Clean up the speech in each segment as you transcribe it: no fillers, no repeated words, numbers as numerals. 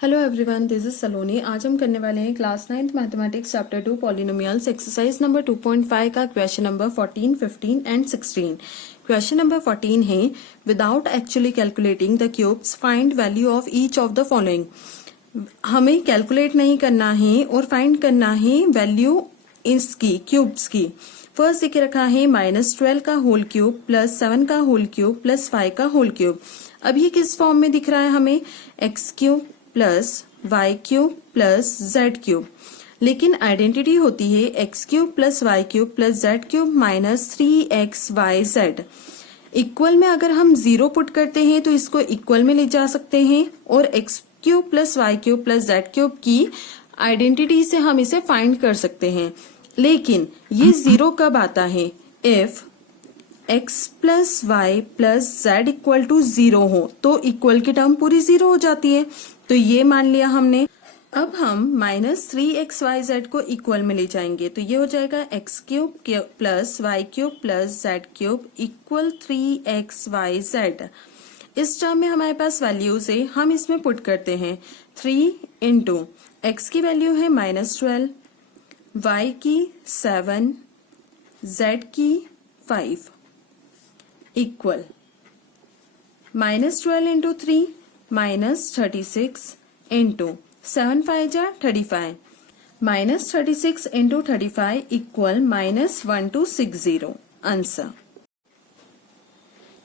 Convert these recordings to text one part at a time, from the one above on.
Hello everyone, this is सलोनी। आज हम करने वाले हैं class 9th mathematics chapter 2 polynomials exercise number 2.5 का question number 14, 15 and 16। Question number 14 है, without actually calculating the cubes find value of each of the following. हमें calculate नहीं करना है और फाइंड करना है वैल्यू इसकी क्यूब्स की। फर्स्ट देखे रखा है -12 का होल क्यूब प्लस 7 का होल क्यूब प्लस 5 का होल क्यूब। अब ये किस फॉर्म में दिख रहा है हमें? X cube plus y cube plus z cube, लेकिन आइडेंटिटी होती है x cube plus y cube plus z cube minus 3xyz। Equal में अगर हम 0 पुट करते हैं तो इसको इक्वल में ले जा सकते हैं और x cube plus y cube plus z cube की आइडेंटिटी से हम इसे फाइंड कर सकते हैं। लेकिन ये 0 कब आता है? If x plus y plus z equal to 0 हो तो इक्वल की टर्म पूरी 0 हो जाती है, तो ये मान लिया हमने। अब हम -3xyz को इक्वल में ले जाएंगे तो ये हो जाएगा x cube plus y cube plus z cube equal 3xyz। इस टर्म में हमारे पास वैल्यूज है, हम इसमें पुट करते हैं 3 इंटू एक्स की वैल्यू है -12, y की 7, z की 5 इक्वल -12 इंटू 3 -36 इंटू 7 5 जा 35, -36 into 35 equal -1260 answer.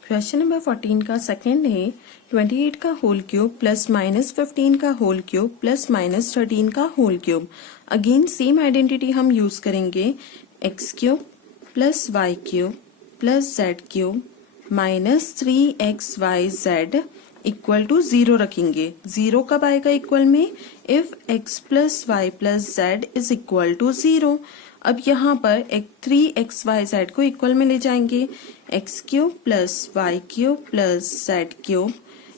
Question number 14 का सेकंड है, 28 का होल क्यूब प्लस -15 का होल क्यूब प्लस -13 का whole cube. Again same identity हम यूज करेंगे, x cube plus y cube plus z cube minus 3xyz equal to 0 रखेंगे। 0 कब आएगा इक्वल में? If x plus y plus z is equal to 0। अब यहाँ पर एक 3xyz को इक्वल में ले जाएंगे, x cube plus y cube plus z cube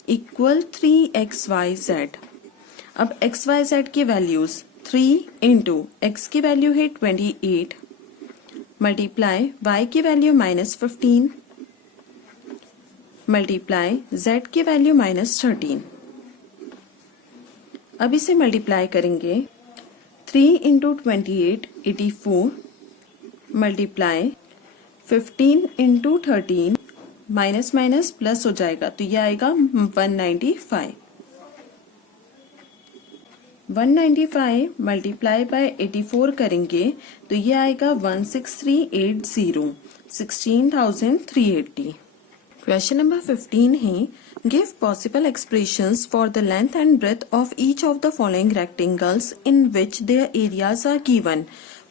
equal 3xyz। अब xyz की वैल्यूज 3 इंटू एक्स की वैल्यू है 28 मल्टीप्लाई y की वैल्यू -15 मल्टीप्लाई z की वैल्यू -13। अब इसे मल्टीप्लाई करेंगे 3 into 28 84 multiply 15 into 13 minus minus plus हो जाएगा तो यह आएगा 195। 195 मल्टीप्लाई बाय 84 करेंगे तो ये आएगा 16380 16,380। क्वेश्चन नंबर 15 है, give possible expressions for the length and breadth of each of the following rectangles in which their areas are given.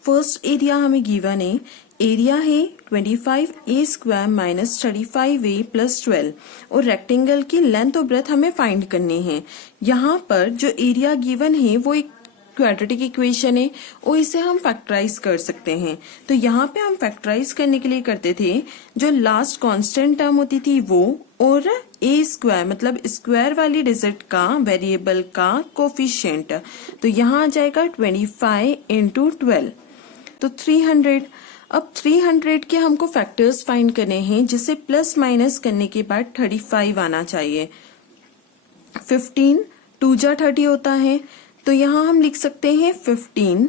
First area हमें गिवन है, एरिया है 25a² माइनस 35a प्लस 12 और rectangle की length और breath हमें find करनी है। यहाँ पर जो एरिया गिवन है वो एक क्वाड्रेटिक इक्वेशन है और इसे हम फैक्टराइज कर सकते हैं। तो यहाँ पे हम फैक्टराइज करने के लिए करते थे, जो लास्ट कांस्टेंट टर्म होती थी वो और a² मतलब स्क्वायर वाली डिजिट का वेरिएबल का कोफिशिएंट। तो यहाँ आ जाएगा 25 इंटू 12 तो 300। अब 300 के हमको फैक्टर्स फाइंड करने हैं जिसे प्लस माइनस करने के बाद 35 आना चाहिए। 15 2 जा 30 होता है तो यहाँ हम लिख सकते हैं 15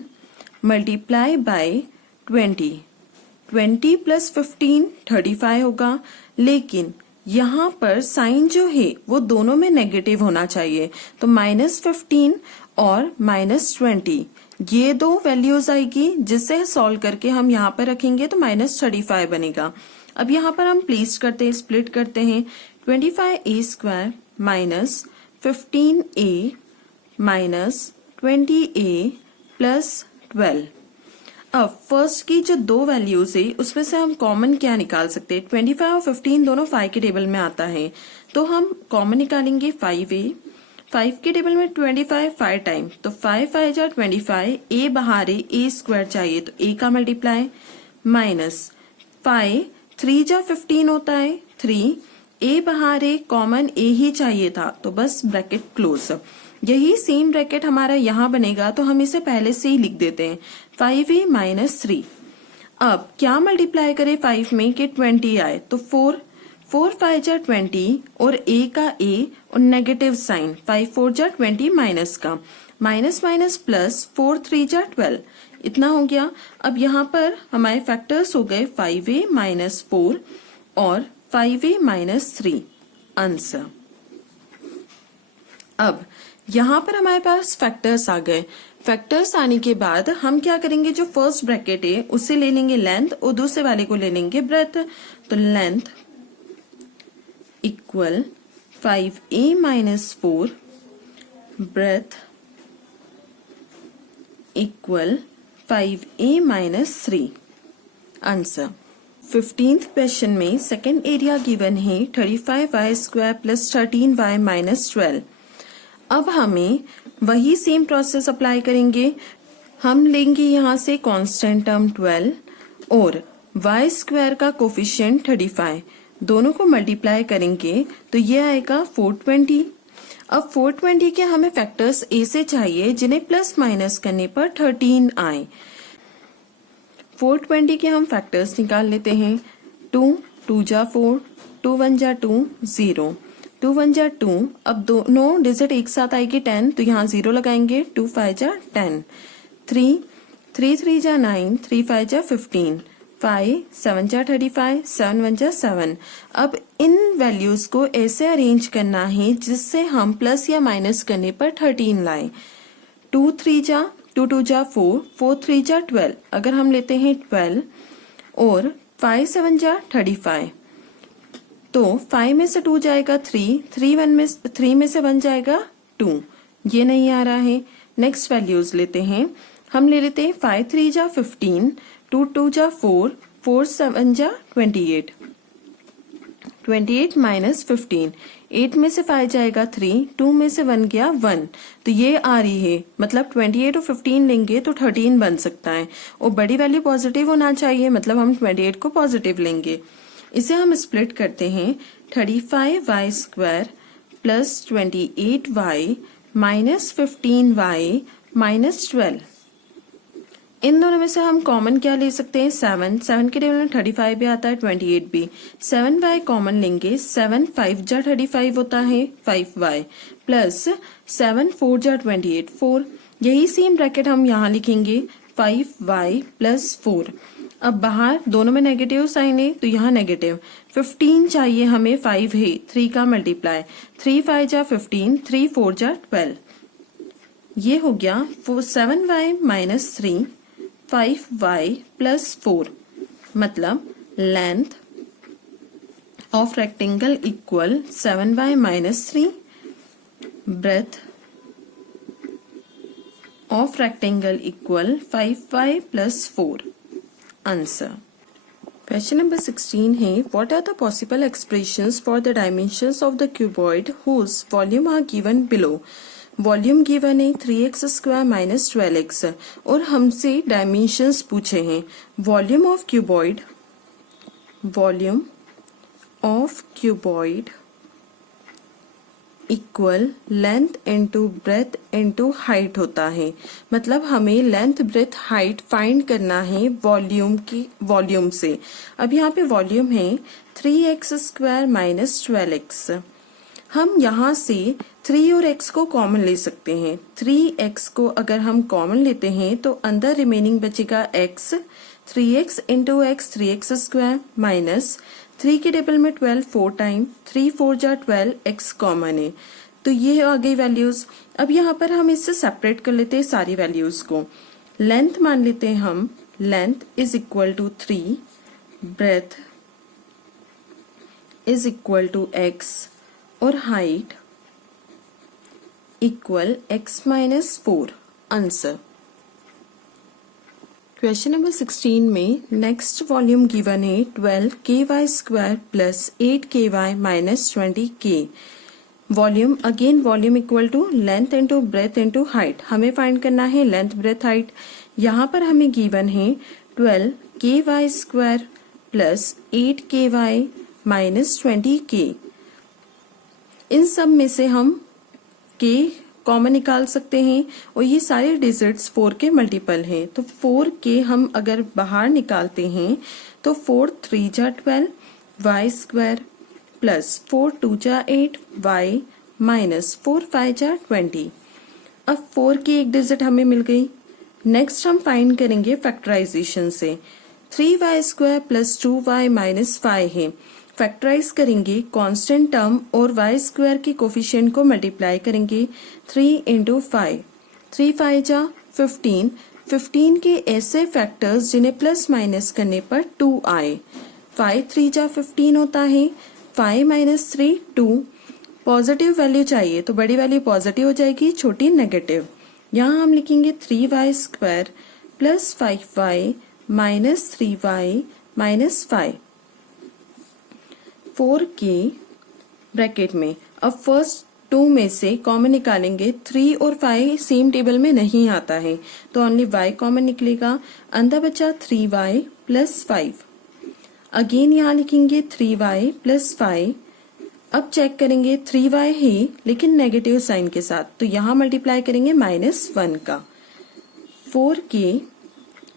मल्टीप्लाई बाय 20 प्लस 15 35 होगा। लेकिन यहाँ पर साइन जो है वो दोनों में नेगेटिव होना चाहिए, तो -15 और -20 ये दो वैल्यूज आएगी जिसे सॉल्व करके हम यहाँ पर रखेंगे तो -35 बनेगा। अब यहाँ पर हम प्लेस करते हैं, स्प्लिट करते हैं 25a² minus 15a minus 20a plus 12। अब फर्स्ट की जो दो वैल्यूज है उसमें से हम कॉमन क्या निकाल सकते हैं? 25 और 15 दोनों 5 के टेबल में आता है तो हम कॉमन निकालेंगे 5a। 5 के टेबल में 25 5 टाइम तो 5 5 जा 25, a बाहर है a² चाहिए तो a का मल्टीप्लाई माइनस 5 3 जा 15 होता है 3, a बाहर है कॉमन a ही चाहिए था तो बस ब्रैकेट क्लोज। यही सेम ब्रैकेट हमारा यहाँ बनेगा तो हम इसे पहले से ही लिख देते हैं 5a माइनस 3। अब क्या मल्टीप्लाई करें 5 में कि 20 आए तो 4 4 5 जा 20 और a का a और नेगेटिव साइन 5 4 जा 20 माइनस का माइनस माइनस प्लस 4 3 जा 12 इतना हो गया। अब यहाँ पर हमारे फैक्टर्स हो गए 5a माइनस 4 और 5a माइनस 3 आंसर। अब यहाँ पर हमारे पास फैक्टर्स आ गए। फैक्टर्स आने के बाद हम क्या करेंगे, जो फर्स्ट ब्रैकेट है उसे ले लेंगे लेंथ और दूसरे वाले को ले लेंगे ब्रेथ। तो length equal 5a minus 4 breadth equal 5a minus 3 answer. 15th question में सेकेंड एरिया गिवन है 35y square plus 13y minus 12। अब हमें वही सेम प्रोसेस अप्लाई करेंगे। हम लेंगे यहाँ से कांस्टेंट टर्म 12 और y स्क्वायर का कोफिशिएंट 35, दोनों को मल्टीप्लाई करेंगे तो ये आएगा 420। अब 420 के हमें फैक्टर्स ऐसे चाहिए जिन्हें प्लस माइनस करने पर 13 आए। 420 के हम फैक्टर्स निकाल लेते हैं। 2 2 जा 4, 2 1 जा 2 0, 2 1 जा 2। अब दोनों डिजिट एक साथ आएगी 10 तो यहाँ 0 लगाएंगे। 2 5 जा 10, 3 3 3 जा 9, 3 5 जा 15, 5 7 जा 35, 7 1 जा 7। अब इन वैल्यूज को ऐसे अरेंज करना है जिससे हम प्लस या माइनस करने पर 13 लाएं। 2 3 जा 2 2 जा 4, 4 3 जा 12। अगर हम लेते हैं 12 और 5 7 जा 35 तो 5 में से 2 जाएगा 3, 3 में से 1 जाएगा 2। ये नहीं आ रहा है। नेक्स्ट वैल्यूज लेते हैं। हम ले लेते हैं 5 3 जा 15, 2 2 जा 4, 4 7 जा 28, 28 माइनस 15। 8 में से 5 जाएगा 3, 2 में से 1 गया 1। तो ये आ रही है, मतलब 28 और 15 लेंगे तो 13 बन सकता है और बड़ी वैल्यू पॉजिटिव होना चाहिए, मतलब हम 28 को पॉजिटिव लेंगे। इसे हम स्प्लिट करते हैं। 35y square plus 28y minus 15y minus 12। इन दोनों में से हम कॉमन क्या ले सकते हैं, 7। 7 के टेबल में 35 भी आता है, 28 भी। 7y कॉमन लेंगे। 7 5 जा 35 होता है 5y प्लस 7 4 जा 28 4। यही सेम ब्रैकेट हम यहाँ लिखेंगे 5y प्लस 4। अब बाहर दोनों में नेगेटिव साइन है तो यहाँ नेगेटिव। 15 चाहिए हमें, 5 है 3 का मल्टीप्लाई। 3 5 जा 15, 3 4 जा 12। ये हो गया 7y माइनस 3 5y प्लस 4। मतलब length of rectangle equal 7y minus 3, breadth of rectangle equal 5y plus 4 answer. Question number 16 है, what are the possible expressions for the dimensions of the cuboid whose volumes are given below. Volume given है 3x square minus 12x और हमसे dimensions पूछे हैं। Volume of cuboid equal length into breadth into height होता है। मतलब हमें length breadth height find करना है वॉल्यूम से। अब यहाँ पे वॉल्यूम है 3x स्क्वायर माइनस 12x। हम यहाँ से 3 और x को कॉमन ले सकते हैं। 3x को अगर हम कॉमन लेते हैं तो अंदर रिमेनिंग बचेगा x, 3x into x 3x square minus 3 के टेबल में 12 4 टाइम, 3 4 जा 12, x कॉमन है तो ये आ गई वैल्यूज। अब यहाँ पर हम इससे सेपरेट कर लेते हैं सारी वैल्यूज को। लेंथ मान लेते हैं हम, length is equal to 3, breadth is equal to x और height equal x minus 4 answer. Question number 16 में नेक्स्ट वॉल्यूम गिवन है 12 ky square plus 8 ky minus 20 k। Volume again volume equal to length into breadth into height. हमें find करना है length breadth height. यहाँ पर हमें given है 12 ky square plus 8 ky minus 20 k। इन सब में से हम k कॉमन निकाल सकते हैं और ये सारे डिजिट्स 4 के मल्टीपल हैं तो 4 के हम अगर बाहर निकालते हैं तो 4 3 जा 12 y स्क्वायर प्लस 4 2 जा 8 y माइनस 4 5 जा 20। अब 4 की एक डिजिट हमें मिल गई। नेक्स्ट हम फाइंड करेंगे फैक्टराइजेशन से। 3y square plus 2y minus 5 है। फैक्टराइज करेंगे कांस्टेंट टर्म और y स्क्वायर के कोफिशिएंट को मल्टीप्लाई करेंगे 3 इंटू 5। 3 5 जा 15। 15 के ऐसे फैक्टर्स जिन्हें प्लस माइनस करने पर 2 आए। 5 3 जा 15 होता है। 5 माइनस 3 2। पॉजिटिव वैल्यू चाहिए तो बड़ी वैल्यू पॉजिटिव हो जाएगी, छोटी नेगेटिव। यहाँ हम लिखेंगे 3y square plus 5y minus 3y minus 5। 4 के ब्रैकेट में अब फर्स्ट 2 में से कॉमन निकालेंगे। 3 और 5 सेम टेबल में नहीं आता है तो ओनली y कॉमन निकलेगा। अंदर बचा 3y प्लस 5। अगेन यहाँ लिखेंगे 3y प्लस 5। अब चेक करेंगे 3y है लेकिन नेगेटिव साइन के साथ तो यहाँ मल्टीप्लाई करेंगे -1 का। 4 के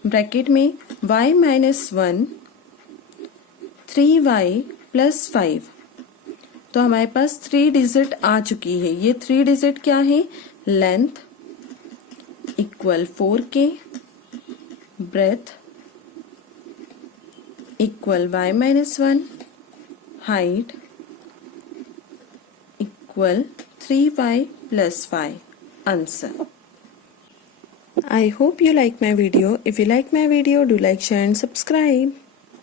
ब्रैकेट में y माइनस 1 3y प्लस 5। तो हमारे पास 3 डिजिट आ चुकी है। ये 3 डिजिट क्या है? Length equal 4k, breadth equal y minus 1, height equal 3y plus 5. Answer. I hope you like my video. If you like my video, do like, share and subscribe.